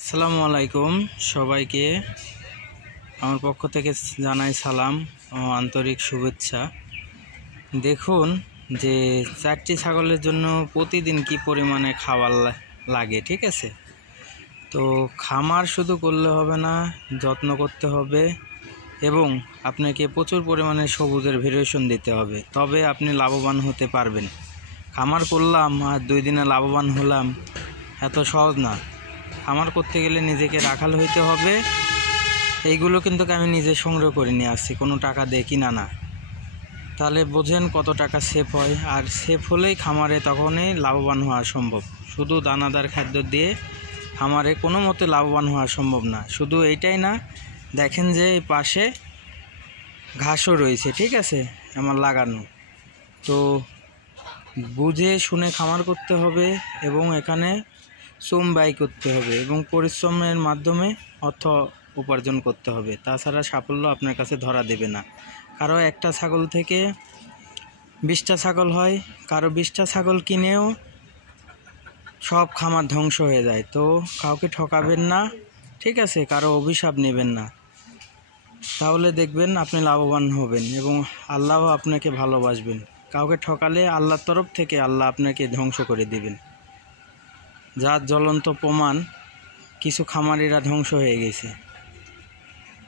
আসসালামু আলাইকুম সবাইকে আমার পক্ষ থেকে জানাই সালাম ও আন্তরিক শুভেচ্ছা। দেখুন যে 4টি ছাগলের জন্য প্রতিদিন কি পরিমাণে খাবার লাগে, ঠিক আছে? তো খামার শুধু করলে হবে না, যত্ন করতে হবে এবং আপনাকে প্রচুর পরিমাণে সবুজের ভেরিয়েশন দিতে হবে, তবে আপনি লাভবান হতে পারবেন। খামার করলাম আর 2 দিনে লাভবান হলাম, এত সহজ না। খামার করতে গেলে নিজেকে রাখাল হইতে হবে। এইগুলো কিন্তু আমি নিজে সংগ্রহ করে নিয়ে আসছি, কোনো টাকা দিয়ে কিনা না। তাহলে বোঝেন কত টাকা সেভ হয়। আর সেভ হলেই খামারে তখনই লাভবান হওয়া সম্ভব। শুধু দানাদার খাদ্য দিয়ে খামারে কোনো মতে লাভবান হওয়া সম্ভব না। শুধু এইটাই না, দেখেন যে এই পাশে ঘাসও রয়েছে, ঠিক আছে, আমার লাগানো। তো বুঝে শুনে খামার করতে হবে এবং এখানে শ্রম ব্যয় করতে হবে এবং পরিশ্রমের মাধ্যমে অর্থ উপার্জন করতে হবে। তাছাড়া সাফল্য আপনার কাছে ধরা দেবে না। কারো একটা ছাগল থেকে 20টা ছাগল হয়, কারো 20টা ছাগল কিনেও সব খামার ধ্বংস হয়ে যায়। তো কাউকে ঠকাবেন না, ঠিক আছে? কারো অভিশাপ নেবেন না, তাহলে দেখবেন আপনি লাভবান হবেন এবং আল্লাহও আপনাকে ভালোবাসবেন। কাউকে ঠকালে আল্লাহর তরফ থেকে আল্লাহ আপনাকে ধ্বংস করে দেবেন। যার জ্বলন্ত প্রমাণ, কিছু খামারিরা ধ্বংস হয়ে গেছে।